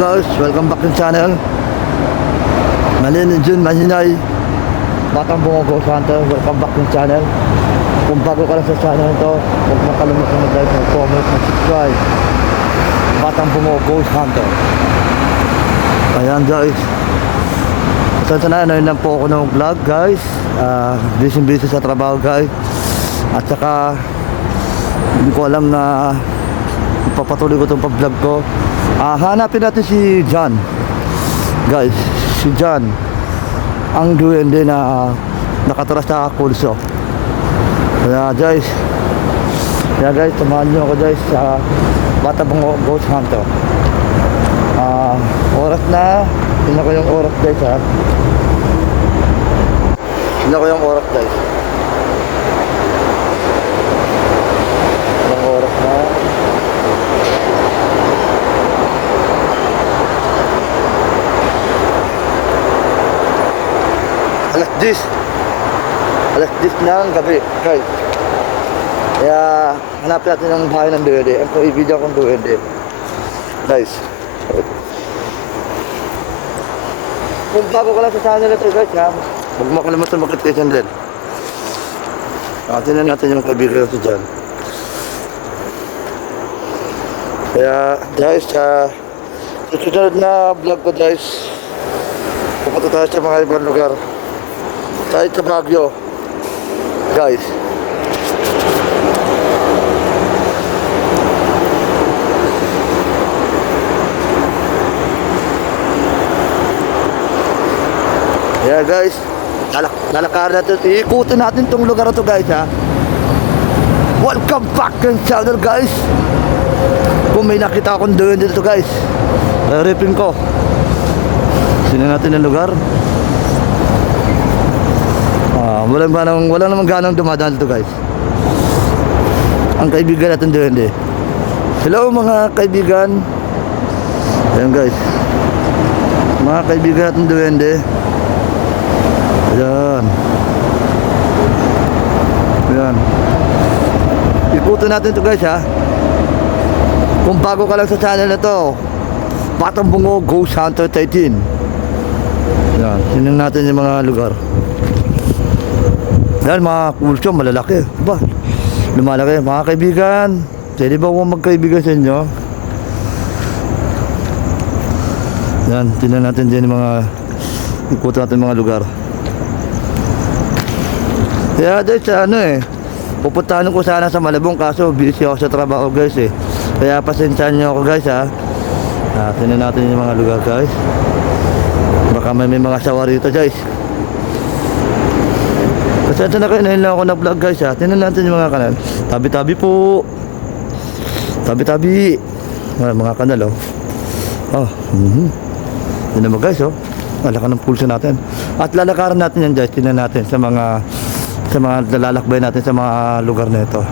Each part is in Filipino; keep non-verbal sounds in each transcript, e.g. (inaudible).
Guys, welcome back to channel. Malin Jun Mahinay. Batang Bungo Ghost Hunter, welcome back to channel. Kung bago ka lang sa channel ito, huwag mo kalimutan mag-like, mag-comment, mag-subscribe. Batang Bungo Ghost Hunter. Ayan guys. Pasensya na, ano lang po ako ng vlog guys. Ah, busy busy sa trabaho guys. At saka, hindi ko alam na ipapatuloy ko itong pag-vlog ko. Ah, hanapin natin si John. Guys, si John. Ang duwende na nakatira sa kulso. Kaya guys, kaya guys, samahan nyo ako guys sa Batabang Ghost Hunter. Ah, oras na. Tingnan ko yung oras guys ha. Tingnan ko yung oras guys. Yung oras na. Alas 10. Alas 10 na ang gabi, guys. Kaya hanapin natin ang bahay ng duwende. Ang i-video kong duwende. Guys. Kung bago ka lang sa channel ito guys ha, huwag mo kalimutan mag-click din. Atin na natin yung kaibigan ko dyan. Kaya guys, sa susunod na vlog ko guys, pupunta tayo sa mga ibang lugar. Tayo sa Baguio. Guys. Yeah guys, lalak lalakarin natin, ikutin natin tong lugar na to guys ha. Welcome back to channel guys. Kung may nakita akong doon dito guys, ripin ko. Sino natin ang lugar? Wala ba namang wala namang ganang dumadaan dito guys. Ang kaibigan natin doon eh. Hello mga kaibigan. Ayan guys. Mga kaibigan natin duwende. Ayan. Ayan. Ikutin natin to guys ha. Kung bago ka lang sa channel na to, Batang Bungo Ghost Hunter 13. Ayan. Tingnan natin yung mga lugar. Yan mga kulsyo, malalaki. Ba, lumalaki. Mga kaibigan, pwede ba ako magkaibigan sa inyo? Yan, tingnan natin din mga ikutin natin mga lugar. Kaya dahil sa ano eh, pupuntahan ko sana sa Malabong kaso busy ako sa trabaho guys eh. Kaya pasensyahan niyo ako guys ha. Ah, tingnan natin yung mga lugar guys. Baka may, may mga sawa rito guys. Pasensya na kayo, nahin lang ako nag-vlog guys ha. Tingnan natin yung mga kanal. Tabi-tabi po. Tabi-tabi. Ah, mga kanal oh. Oh, mhm. Tingnan mo guys oh. Lalakan ng pulso natin. At lalakaran natin yan guys. Tingnan natin sa mga sa mga lalakbay natin sa mga lugar na ito.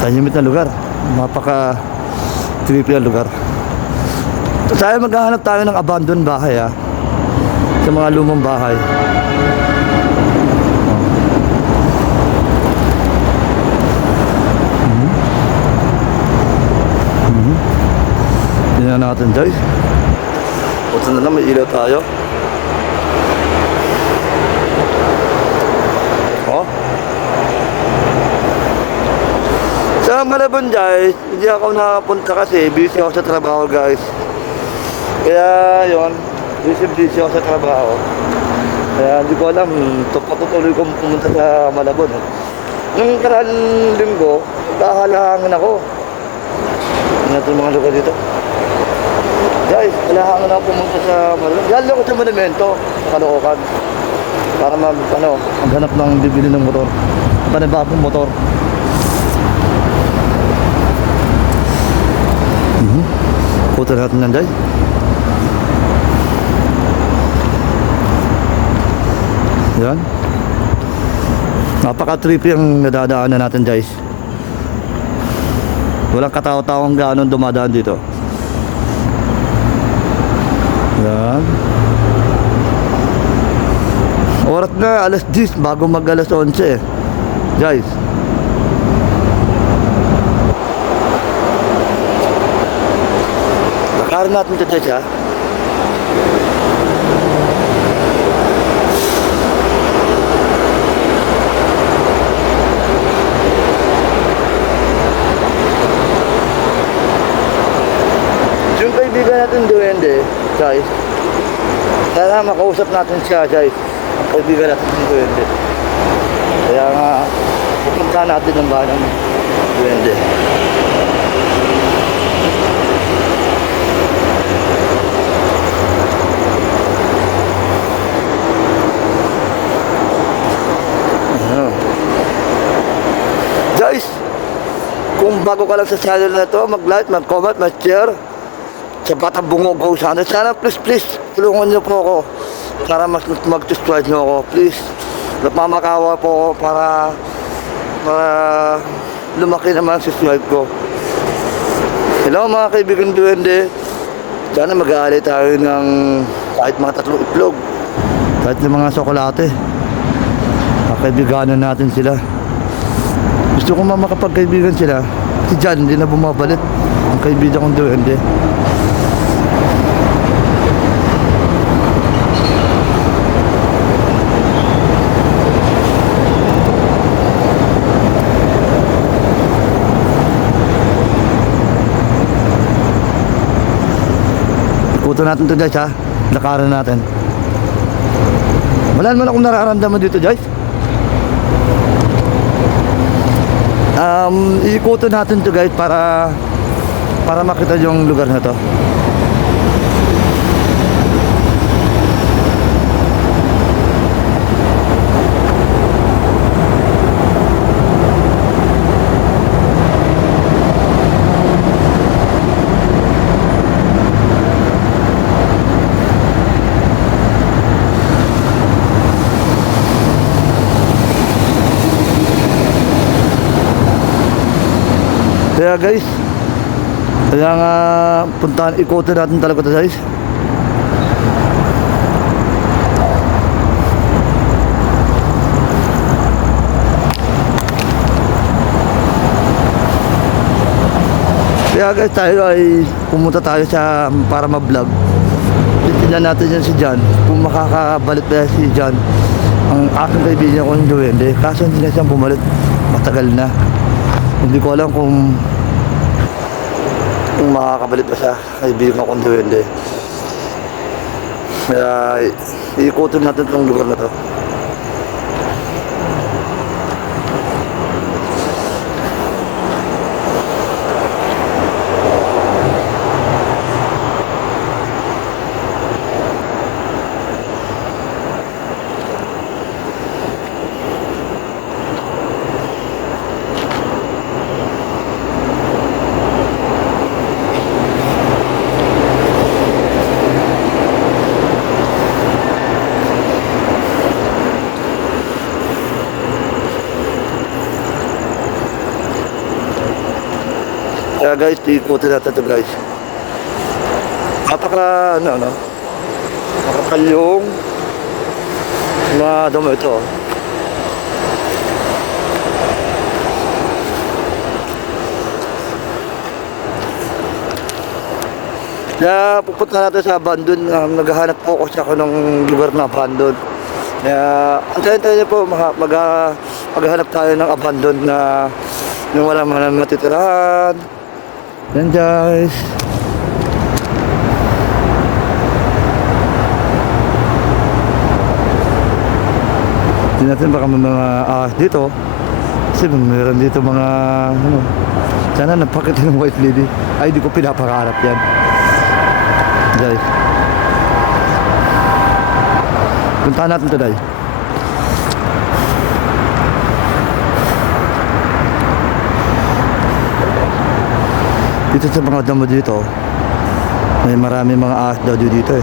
Tahimik na lugar. Mapaka trippy na lugar. Tayo maghahanap tayo ng abandoned bahay ha. Sa mga lumang bahay. Natin guys. Puto na lang, may ilaw tayo. Oh. Sa Malabon guys, hindi ako nakapunta kasi busy ako sa trabaho guys. Kaya yon, busy busy ako sa trabaho. Kaya hindi ko alam, patutuloy kong pumunta sa Malabon. Eh. Nung karaan linggo, kahalangan ako. Ano natin mga lugar dito? Guys, kailangan na ako pumunta sa Malabon. Yalo ko sa monumento, Caloocan. Para mag, ano, maghanap ng bibili ng motor. Panibagong motor. Mhm. Puto natin yan, guys. Yan. Napaka-trippy ang nadadaanan natin, guys. Walang katao-taong gano'ng dumadaan dito. Yan. Oras na, alas 10 bago mag alas 11. Guys. Lakarin natin ito guys ha. Yung kaibigan natin duwende, guys. Sana makausap natin siya, guys. Ang kaibigan natin yung duwende. Kaya nga, pupunta natin ang bahay ng duwende. Guys, kung bago ka lang sa channel na to, mag-like, mag-comment, mag-share sa Batang Bungog Go sana. Sana please, please, tulungan niyo po ako para mas mag-subscribe niyo ako. Please, napamakawa po ako para para lumaki naman ang subscribe ko. Hello mga kaibigan duwende. Sana mag-aali tayo ng kahit mga tatlong itlog. Kahit ng mga sokolate. Makaibiganan natin sila. Gusto ko man makapagkaibigan sila. Si John, hindi na bumabalik. Ang kaibigan kong duwende. Ikuto natin to guys ha. Lakaran natin. Wala naman akong nararamdaman dito guys. Um, iikuto natin to guys para para makita yung lugar na to. Kaya guys, kaya nga puntahan, ikutin natin talaga ito guys. Kaya guys, tayo ay pumunta tayo sa para ma-vlog. Titignan natin yan si John. Kung makakabalik ba si John. Ang aking kaibigan ko yung Duwende. Kaso hindi na siyang bumalik. Matagal na. Hindi ko alam kung kung makakabalik ba siya kaibigan kong duwende. Kaya iikutin natin itong lugar na to. Guys, iikutin natin ito guys. Napaka, ano, ano, makapal yung mga damo ito. Kaya pupunta natin sa abandon. Uh, naghahanap po kasi ako ng lugar na abandon. Kaya antayin-tayin niyo po mag, mag, maghahanap tayo ng abandon na yung wala man matitirahan. Yan guys. Hindi natin baka may mga ahas dito. Kasi meron dito mga ano. Sana napakita (laughs) ng white lady. Ay, di ko pinapakarap yan. Guys. Puntahan natin today. Dito sa mga damo dito, may marami mga ahas daw dito eh.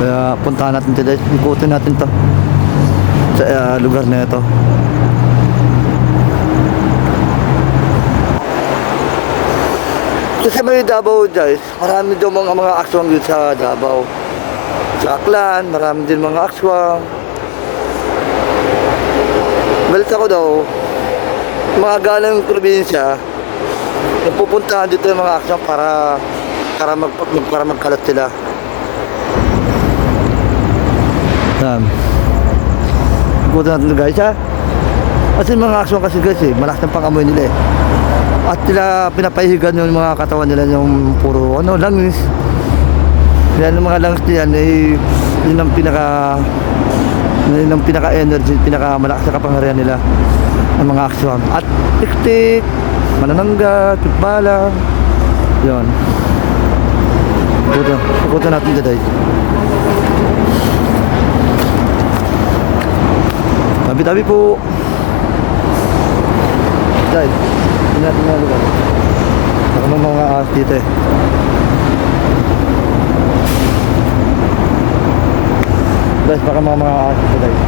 Kaya puntahan natin today, ikutin natin to sa ah, lugar na ito. Kasi may Davao guys, marami daw mga mga aksyon sa Davao. Aklan, marami din mga aswang. Balita ko daw, mga galang probinsya, napupuntahan dito yung mga aswang para para mag, para magkalat sila. Yan. Ikutan natin guys ha. Kasi mga aswang kasi guys eh, malakas ng pangamoy nila eh. At sila pinapahigan yung mga katawan nila yung puro ano, langis. Yan yung mga langis niyan eh, yun ang pinaka yun ang pinaka-energy, pinaka-malakas na kapangyarihan nila ng mga aswang. At tik-tik, mananangga, tikbalang, yun. Ikutan, ikutan natin today. Tabi-tabi po. Dahil, hindi natin mga lugar. Baka mga ahas dito eh. Guys, baka mga mga ahas dito guys.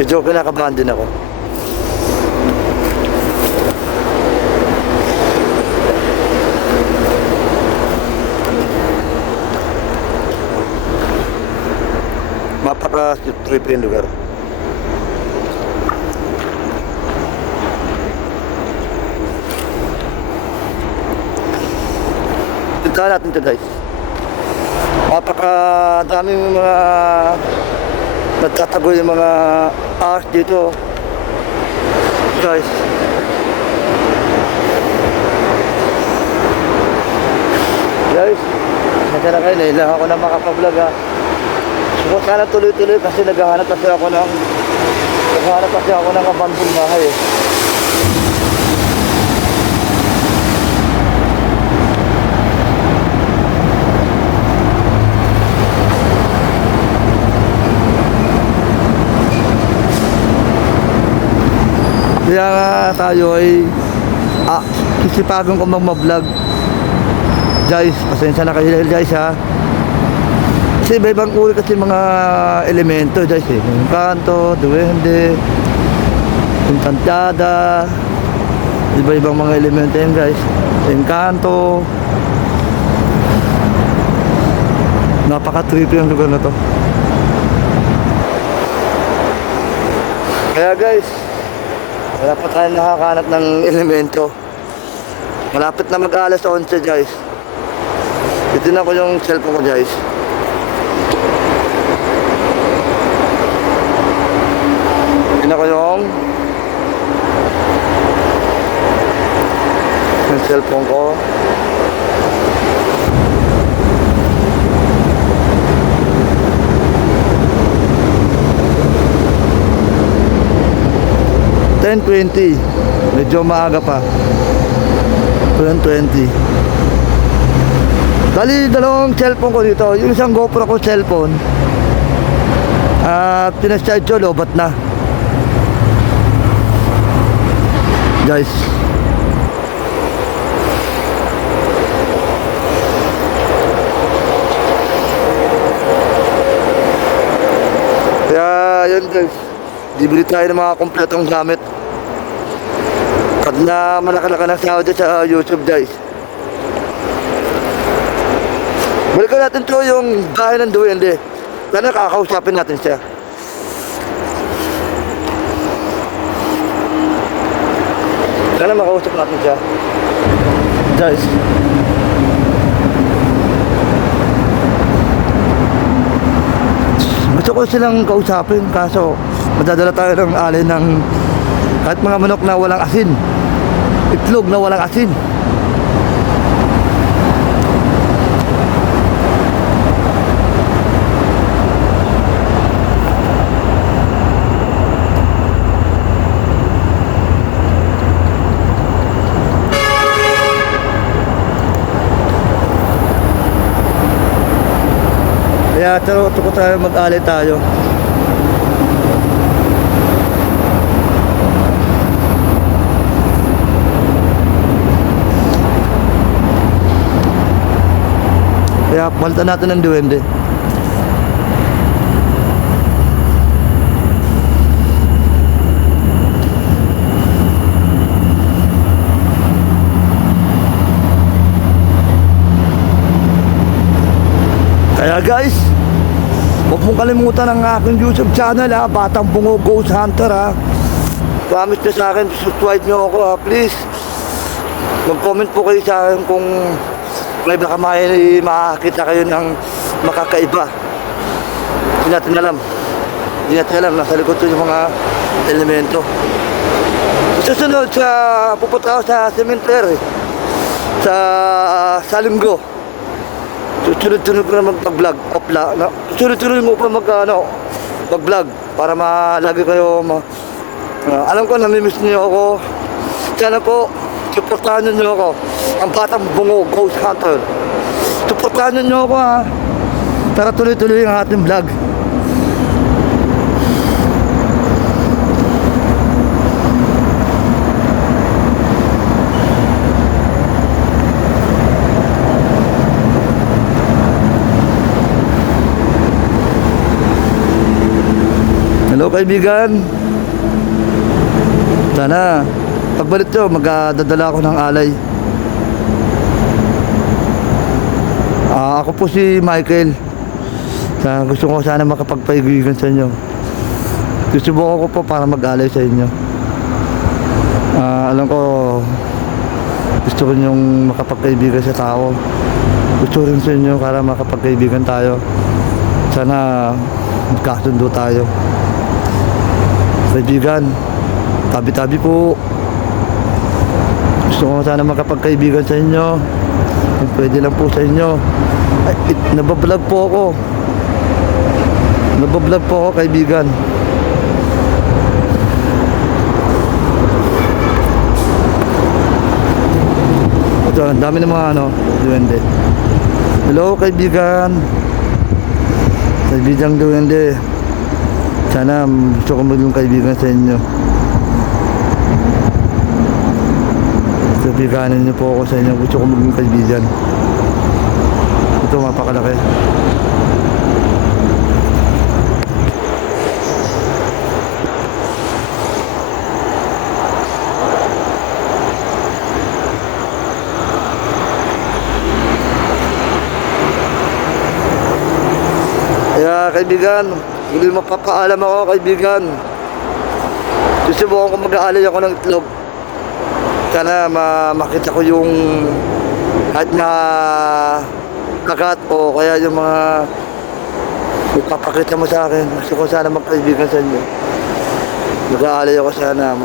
Medyo kinakabahan din ako. Yung lugar. Puntahan natin ito guys. Mapaka daming mga nagtatago yung mga ahas dito. Guys. Guys, kasi na kayo, nailang ako na makapablog ha. So, sana tuloy-tuloy kasi naghahanap kasi ako ng naghahanap kasi ako ng abandoned bahay eh. Kaya nga tayo ay ah, sisipagan ko mag-vlog. Guys, pasensya na kayo guys ha. Kasi iba-ibang uri kasi mga elemento guys eh. Yung kanto, duwende, yung tantada, iba-ibang mga elemento yan guys. Yung kanto. Napaka-trippy ang lugar na to. Kaya guys, wala pa tayo nakakahanap ng elemento. Malapit na mag-alas 11 guys. Ito na ko yung cellphone ko guys. Ito na ko yung yung cellphone ko. Ten twenty. Medyo maaga pa. 10.20 Bali, dalawang cellphone ko dito. Yung isang GoPro ko cellphone, ah, pinacharge ko, lobat na. Guys. Kaya, yun guys. Bibili tayo ng mga kompletong gamit. Pag na malakalaka ng sahod sa YouTube guys. Balikan natin to yung bahay ng duwende. Sana kakausapin natin siya. Sana makausap natin siya. Guys. Gusto ko silang kausapin kaso madadala tayo ng alin ng kahit mga manok na walang asin. Itlog na walang asin. Kaya taro, tuko tayo mag-alay tayo. Kaya palitan natin ng duwende. Kaya guys, huwag mong kalimutan ang aking YouTube channel ha, Batang Bungo Ghost Hunter ha. Promise nyo sa akin, subscribe nyo ako ha, please. Mag-comment po kayo sa akin kung may baka may makakita kayo ng makakaiba. Hindi natin alam. Hindi natin alam, nasa likod ko yung mga elemento. Susunod sa, pupunta ako sa cemetery. Sa, sa linggo. Sunod-sunod ko na mag-vlog. Opla, sunod-sunod mo pa mag, ano, mag-vlog. Para malagi kayo, ma, ah, alam ko, namimiss niyo ako. Sana po, supportahan niyo ako. Ang batang bungo, Ghost Hunter. Supportahan niyo ako ha. Para tuloy-tuloy ang ating vlog. Hello kaibigan. Sana pagbalik to magdadala ako ng alay. Ah, ako po si Michael. Sa gusto ko sana makapagpaigigan sa inyo. Susubukan ko po para mag-alay sa inyo. Ah, alam ko gusto ko yung makapagkaibigan sa tao. Gusto rin sa inyo para makapagkaibigan tayo. Sana magkasundo tayo. Kaibigan, tabi-tabi po. Gusto ko sana makapagkaibigan sa inyo. Kung pwede lang po sa inyo. Ay, it, nabablog po ako. Nabablog po ako, kaibigan. Ito, ang dami ng mga ano, duwende. Hello, kaibigan. Kaibigang duwende. Sana gusto ko maging kaibigan sa inyo. Kaibiganin niyo po ako sa inyo. Gusto ko maging kaibigan. Ito mapakalaki. Kaibigan, hindi mapapaalam ako kaibigan. Susubukan ko mag-aalay ako ng itlog. Sana ma makita ko yung kahit na kagat o kaya yung mga ipapakita mo sa akin. Gusto ko sana magkaibigan sa inyo. Mag-aalay ako sana.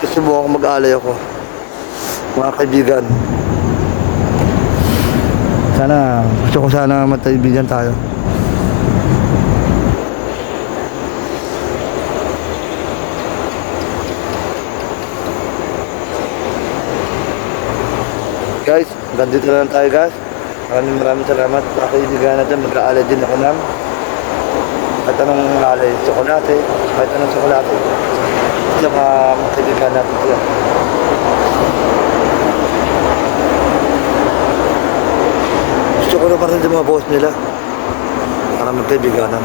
Susubukan ko mag-aalay ako. Mga kaibigan. Sana, gusto ko sana magkaibigan tayo. Guys, nandito na lang tayo guys. Maraming maraming salamat sa kaibigan natin. Mag-aalay din ako ng kahit anong alay, tsokolate, kahit anong tsokolate. Yung mga kaibigan natin sila. Gusto ko naman rin sa mga boss nila para magkaibiganan.